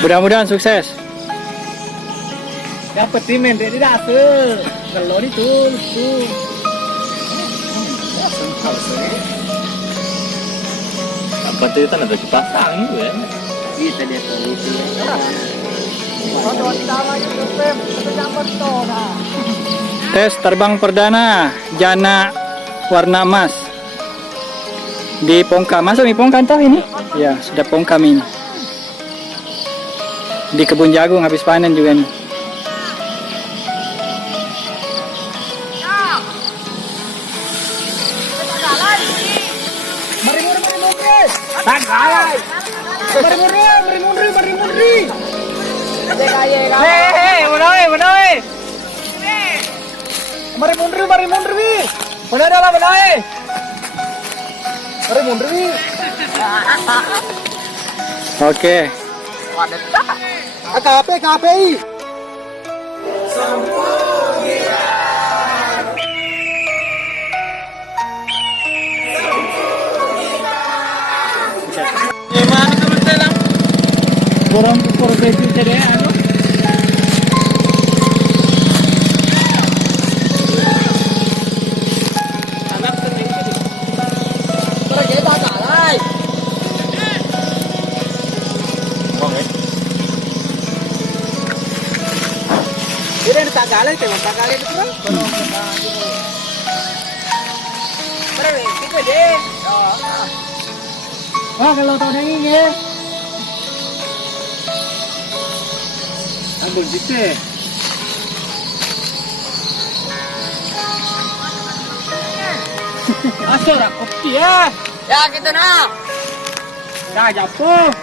Mudah-mudahan sukses. Dapat tim yang dari dasar. Kalau itu tuh. Apa tuh itu ada dipasang itu ya? Kita dia tuh itu. Tes terbang perdana jana warna emas di Pongka. Masuk nih Pongka entah ini? Ya, sudah Pongka ini. Di kebun jagung habis panen juga nih. Hei, benar. Mari mundur. Benar lah, benar. Mari mundur. Oke. KPI. Gimana teman teman? Kurang progresif jadi anu. Anak tenang jadi. Pergi tak kalah. Ini tak kalah, tak kalah itu kan? Pergi, kita deh. Wah, kalau tahun ini ya. Ambil gitu. Asal kopi ya. Ya gitu nah. Dah jatuh.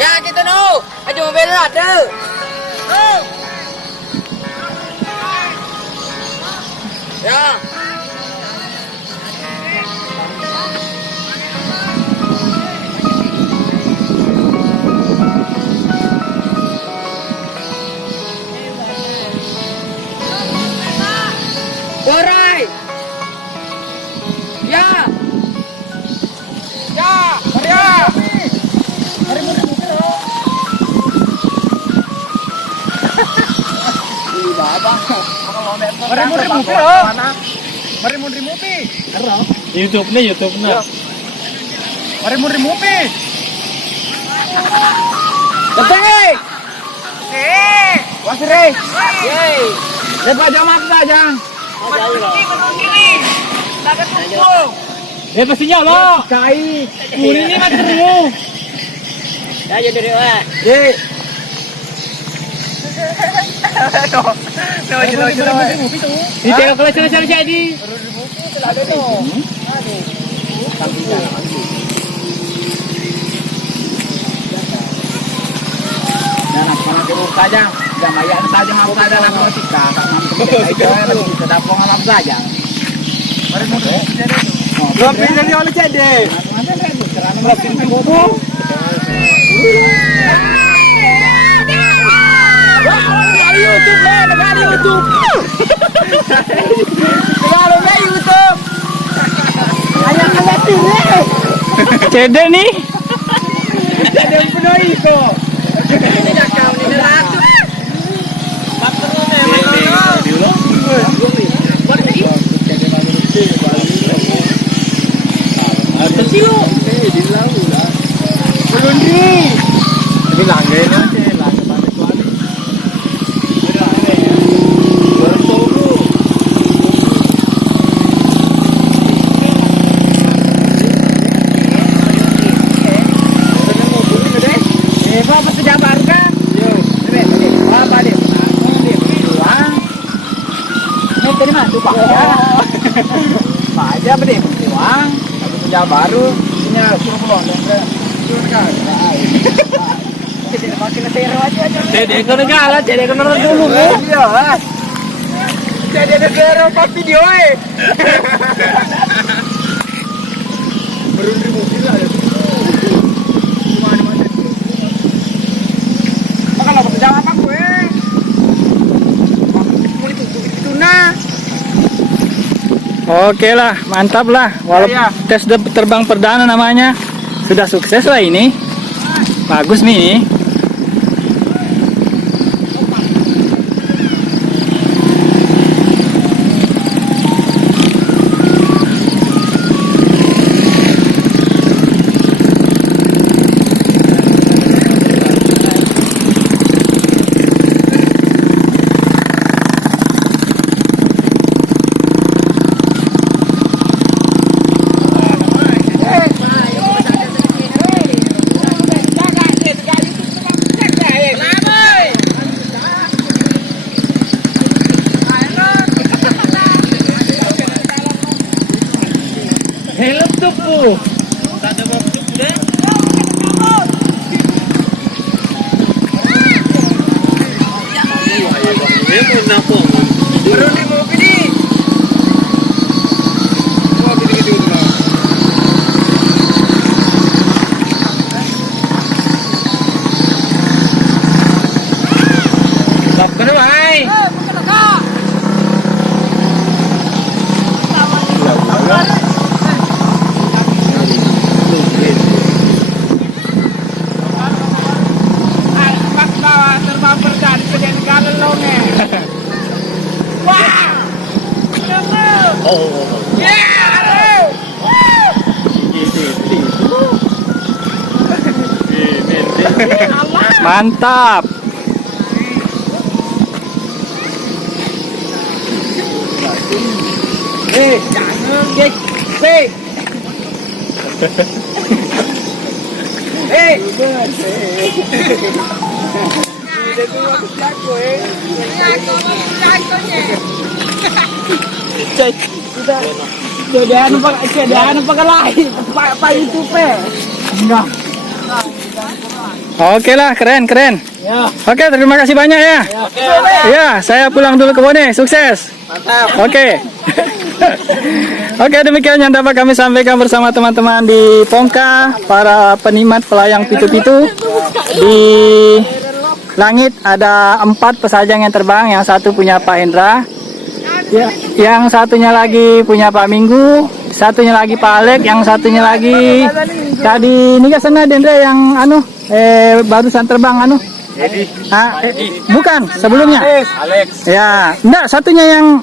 Ya gitu no. Aja mobil ada. Ya. Borai. Ya. Ya, Maria. Mari mundur mupi. YouTube-nya. Mari mundur mupi. Teteh. Wasre. Yeay. Lepas jam apa saja? Eh pastinya lo. Kai. Ini mah seru. Ya jadi wah. Ye. Di kalau selesai jadi. Dan aku mana turun saja. Jamayan saja mau saja nak ketika tak mampu itu kita dapat alam saja. Mari mundur. Belum pilih oleh cede. Kerana mesin bobo. YouTube lah, negara YouTube. Negara YouTube. Ayah pilih. Cede nih. Cede penuh itu. Ini dah kau ni dah. Pak aja beri uang, tapi punya baru, punya pulau jadi makin seru aja. Jadi ke negara, jadi ke negara dulu. Iya lah. Jadi negara pas video Berunding mobil lah ya. Mana-mana. Makan apa jalan apa gue? Mau itu nah. Oke lah, mantap lah. Walaupun tes terbang perdana namanya Sudah sukses lah ini. Bagus nih ini. Hello tuh. Tak ada waktu deh. Dia mau napong. Baru ni mau pergi. Mau pergi dulu. Stop kena bhai. Terbang perdana jadi kalau longnya. Wah! Oh. Mantap. Jangan gek. Jadi pakai lain, pak YouTube. Enggak. Oke lah, keren. Ya. Oke, terima kasih banyak ya. Ya, saya pulang dulu ke Bone. Sukses. Mantap. Oke. Oke, demikian yang dapat kami sampaikan bersama teman-teman di Pongka, para penikmat pelayang pitu-pitu. Di langit ada 4 pesajang yang terbang, yang satu punya Pak Hendra, ya, yang satunya lagi punya Pak Minggu, satunya lagi Pak Alek, yang satunya lagi tadi ini sana Dendra yang barusan terbang bukan sebelumnya. Alex. Ya, enggak, satunya yang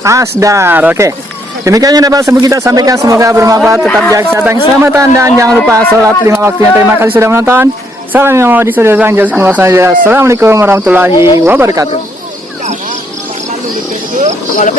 Asdar. Oke. Demikian yang dapat kita sampaikan, semoga bermanfaat, tetap jaga kesehatan, keselamatan, dan jangan lupa sholat 5 waktunya. Terima kasih sudah menonton. Salam yang mau Assalamualaikum warahmatullahi wabarakatuh. Mana